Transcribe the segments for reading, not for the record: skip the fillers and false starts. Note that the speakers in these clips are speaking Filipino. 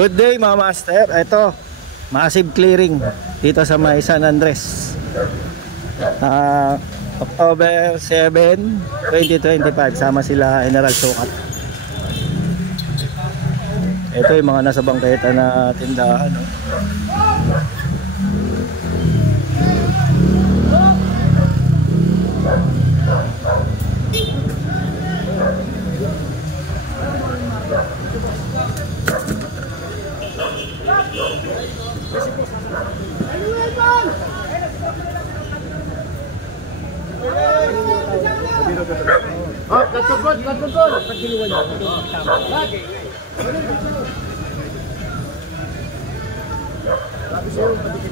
Good day mga master. Ito, massive clearing dito sa may San Andres. October 7, 2025. Sama sila General Sukat. Ito yung mga nasa bangketa na tindahan.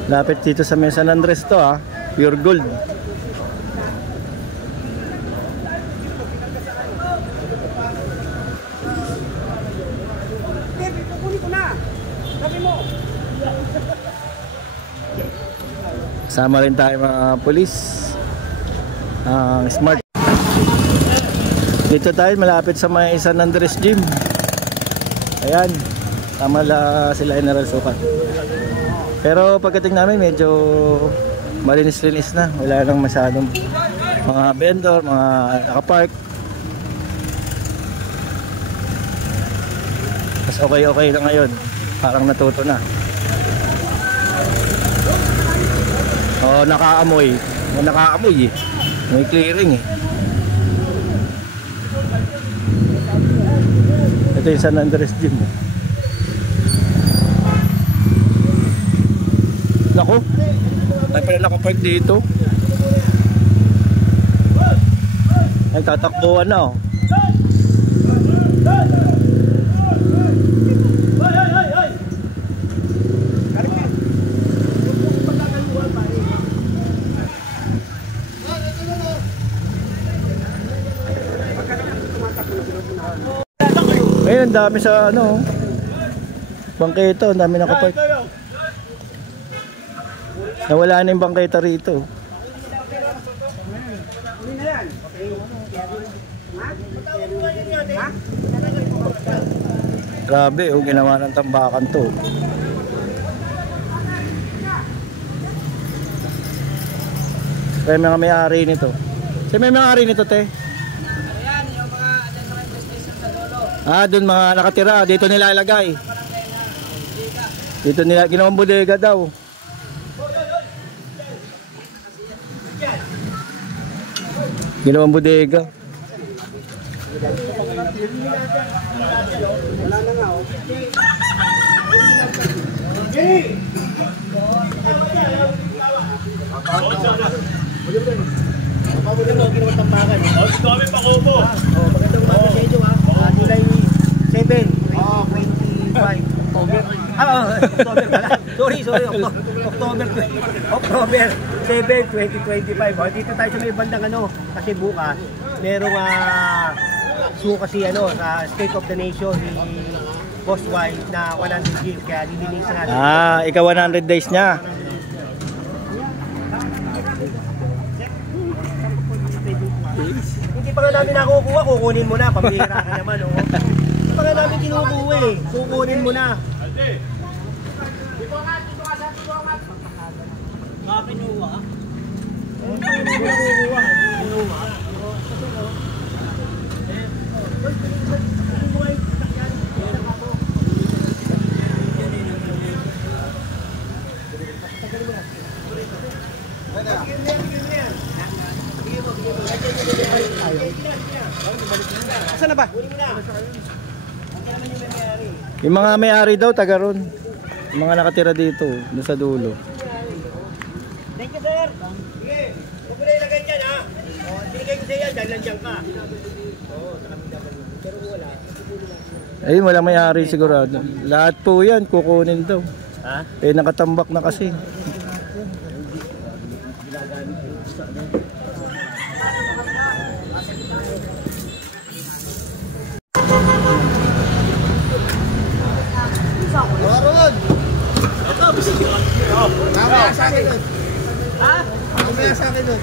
Lapit dito sa may San Andres to, pure gold. Sama rin tayo mga polis. Smart. Dito tayo malapit sa may San Andres Gym. Ayan, tama sila General Sukat. Pero pagdating namin medyo malinis-linis na. Wala nang masyadong mga vendor, mga nakapark. Mas okay na ngayon. Parang natuto na. Oh, nakaamoy. Nakaamoy eh. May clearing eh. Ito yung San Andres Gym. Nako, tayo pala nakapark dito. Ay, tatakbuhan na Ayun, ang dami sa bangketa, ang dami nakapark. Nawala na yung bangketa rito. Grabe, ginawa ng tambakan to. Kaya mga may-ari nito. May may-ari nito, te? Ayan, yung mga station sa dulo. Doon mga nakatira, dito nila ilagay. Dito nila, ginawang bodega daw. Ginawang bodega. Magandang umaga sa inyo July 7, 25. October pala. Sorry. October 7, 2025. Dito tayo sa may bandang kasi bukas merong show kasi sa State of the Nation ni Boss White na 100 years, kaya lilinisin natin. Ika 100 days niya. Hindi pa nga namin nakukuha, kukunin mo na, pambihira ka naman. Hindi pa nga namin kinukuha kukunin mo na. Kinuha? Saan na ba? Yung mga may-ari daw taga ron. Yung mga nakatira dito, doon sa dulo. Thank you, sir. Sige, huwag mo na ilagay dyan, binigay ko sa'yo yan, dahil nandiyan ka. Pero wala. Ayun, walang may-ari sigurado. Lahat po yan, kukunin daw. Nakatambak na kasi. Mamaya sa akin doon. Mamaya sa akin doon.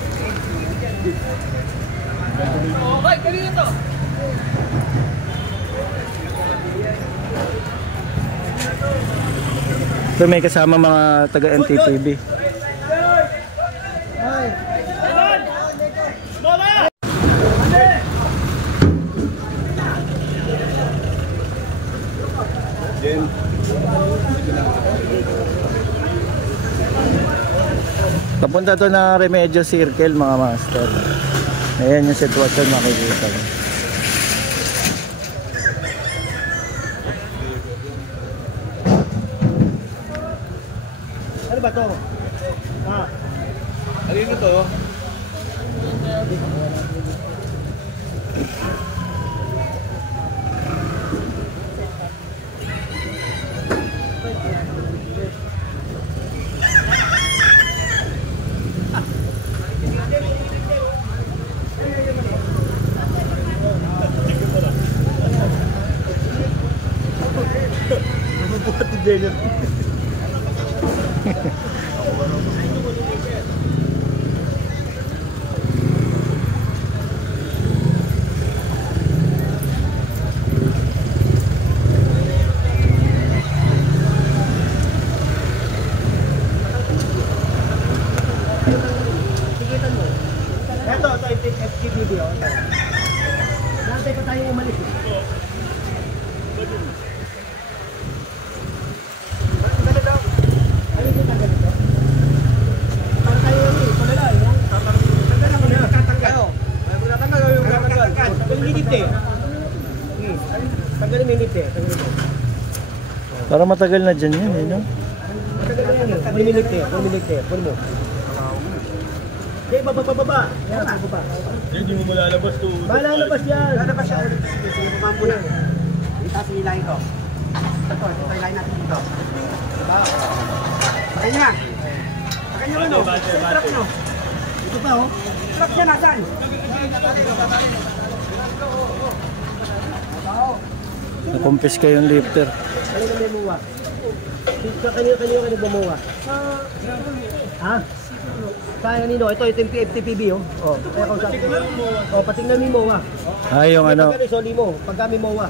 Hoy, kanina to. Ito may kasama mga taga NTPB. Papunta to ng Remedyo Circle mga master. Ayan yung sitwasyon makikita nyo. Ano ba to? Ah. Ano to? Ito, FTPB. Nantay pa tayo umalis. Para matagal na dyan yun, eh, no? Pun mo. Baba. Yan, baba. Hindi mo malalabas to. Malalabas yan. Lalabas siya. Sige, bumampo na. Itaas yung ilahin ko. Ito ilahin natin dito. Diba? Pakay niya. Pakay niya ano? Sa truck nyo. Ito pa oh. Truck niya nasan? Nakumpis ka yung lifter. Kanina may muwa. Kanina ka nagmamuwa. Ha? Kaya nino, ito yung FTPB oh. Oh, kaya kung sabi. Oh, patingnan mo MOA. Ah, yung ano. Pagka soli mo, pagka may MOA.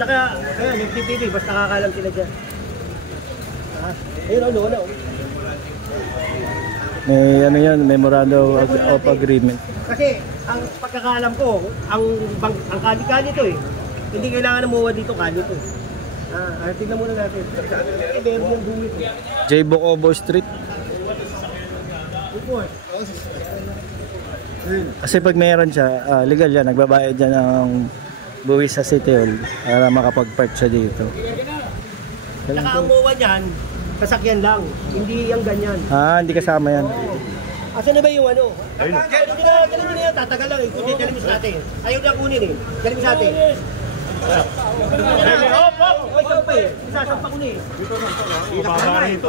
Saka, ayan, yung FTPB, basta nakakalam sila dyan. Ha? Ayun, ano. May ano yan, memorandum of agreement. Kasi, ang pagkakalam ko, ang kali-kali to eh. Hindi kailangan ng MOA dito, kali to. Tignan muna natin. Eh, meron yung gumit eh. J. Bocobo Street. Kasi pag meron siya, legal yan, nagbabayad yan ng buwis sa City Hall para makapag-park siya dito. Saka ang MOA niyan, kasakyan lang, hindi yung ganyan. Ah, hindi kasama yan. Asan na ba yung ano? Galing nyo na yan, tatagal lang eh. Kunin, galing mo sa atin. Ayaw na kunin eh. Galing mo sa atin. Oy, ikaw pa eh. Isasampa ko na eh. Ibaba rito.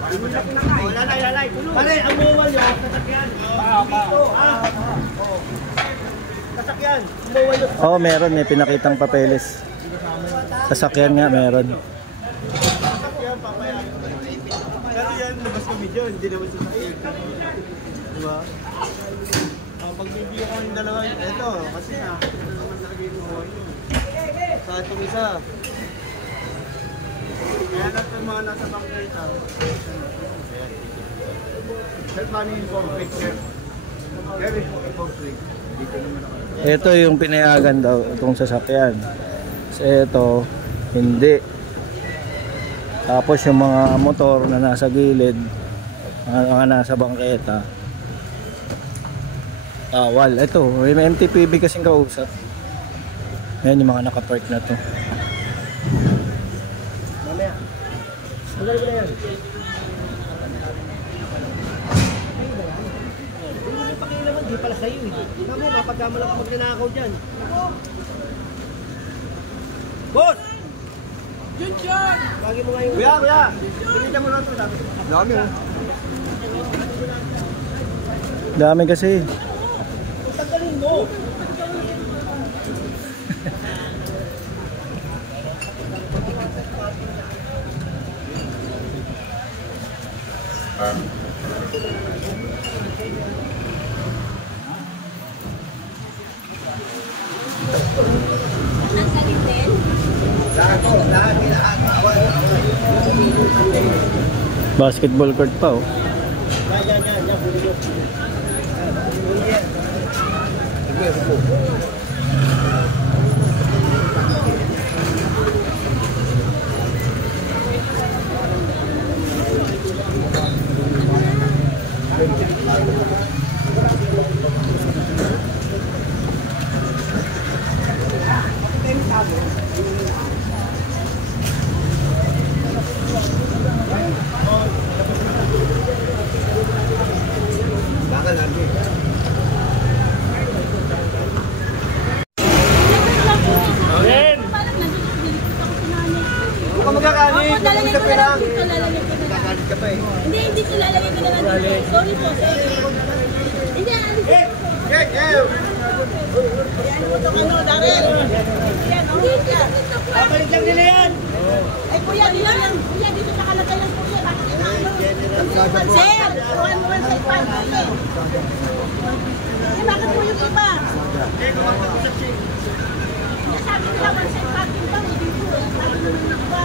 Lalay. Pare, ang MOA nyo, kasakyan. Dito, ha? Kasakyan, MOA nyo. Oo, meron. May pinakitang papeles. Sasakyan nga, meron. Pero yan, labas kami dyan. Hindi naman sasakyan. Diba? Pagbibigyan ko yung dalawa, ito, kasi na, ito naman talaga yung buhay yun. Sa itong isa. Kaya lang yung mga nasa bangkita. Sir, paano yung conflict, sir? Very conflict. Dito naman ako. Ito yung pinayagan daw itong sasakyan. Kasi ito, hindi. Tapos yung mga motor na nasa gilid, mga nasa bangketa, bawal. Ito, may MTPB kasing kausap. Ayan yung mga nakapark na to. Mamaya. Sandali mo na yan. Hindi pakialaman, di pala sa'yo eh. Kamo, mapagkama lang ako magnanakaw dyan. Boss! Diyan! Lagi mo nga yung... Kuya! Pinita mo lang ito. Dami oh. Dami kasi. Tagalin mo! Basketball court pa oh. Huwag magkakalit. Opo, lalagay ko na lang dito, lalagay ko na lang. Magkakalit ka pa eh. Hindi ko lalagay ko na lang dito. Sorry po, sorry. Hindi, alis ko. Yan mo itong ano, Daryl. Yan, hindi, dito po. Papalit lang nila yan. Ay, kuya, dito lang. Kuya, dito nakalagay lang, kuya. Bakit inaano? Sir, 1.5. Eh, bakit po yung iba? Sabi nila, 1.5 parking pa. Hindi po. Sabi naman ng iba.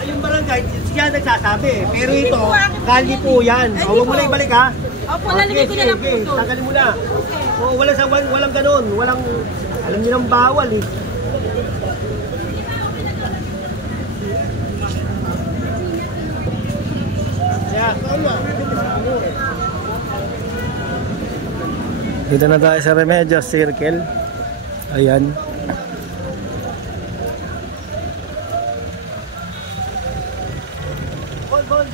Yung barangay, siya nagsasabi. Pero ito, kalye po yan. Huwag mo na ibalik ha. Opo, lalagay ko na lang po ito. Tanggalin mo na. O, walang ganun. Walang, alam niyo nang bawal eh. Dito na tayo sa Remedios Circle. Ayan.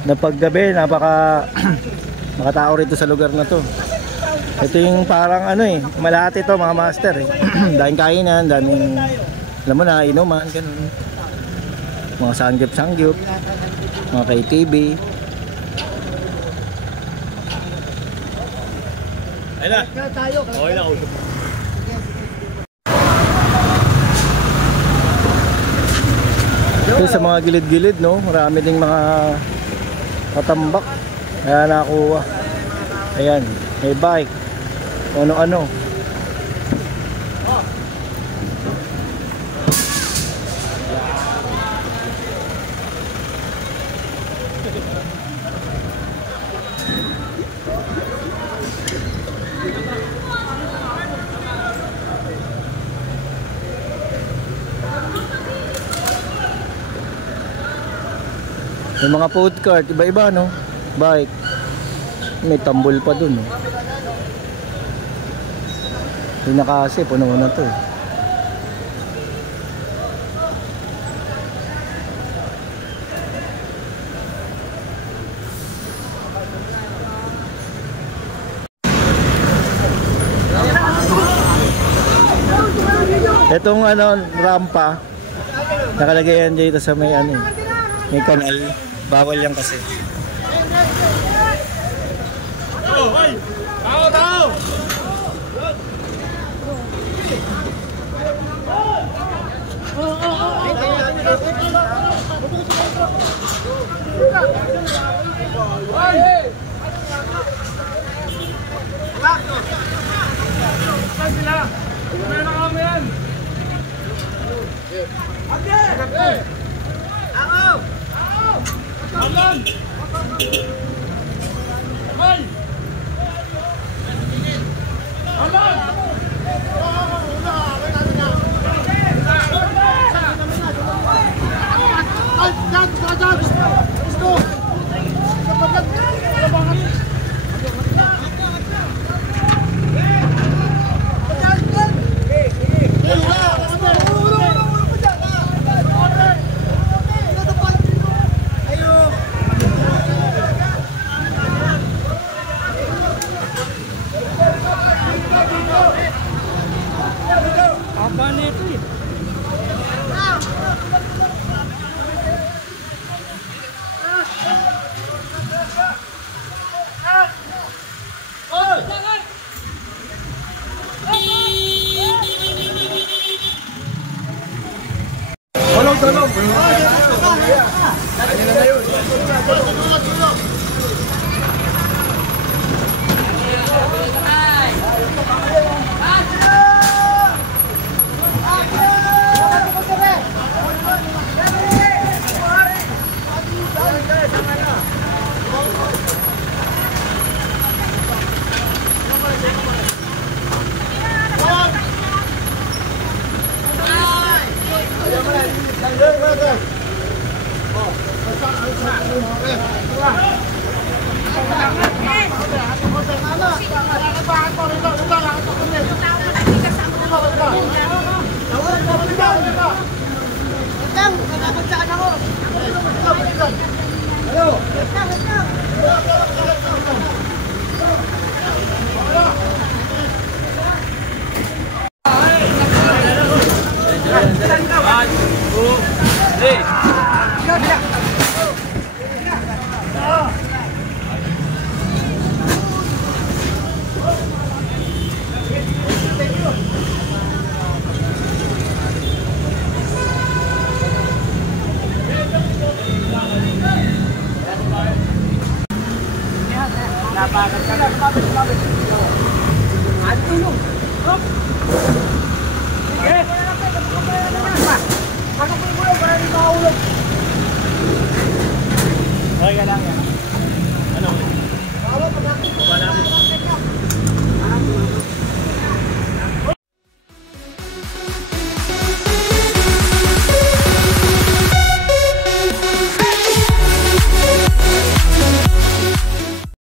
Na paggabi, nakatao rito sa lugar na to. Ito yung parang ano eh, malati to mga master eh. Daming kainan, daming, alam mo na, inuman, ganun. Mga sanggip-sanggip, mga KTV. Ayun na. Tayo. Okay na, usap. Ito sa mga gilid-gilid, no? Marami ding mga patambak. Kaya nakuha. Ayan, may bike. Ano-ano. May mga food cart, iba-iba no? Bike. May tambol pa dun. Yung nakasi, puno na to. Itong ano, rampa, nakalagay yan dito sa may ano, may kanal. Bawal yan kasi. Tao! Okay lang yan. Ano?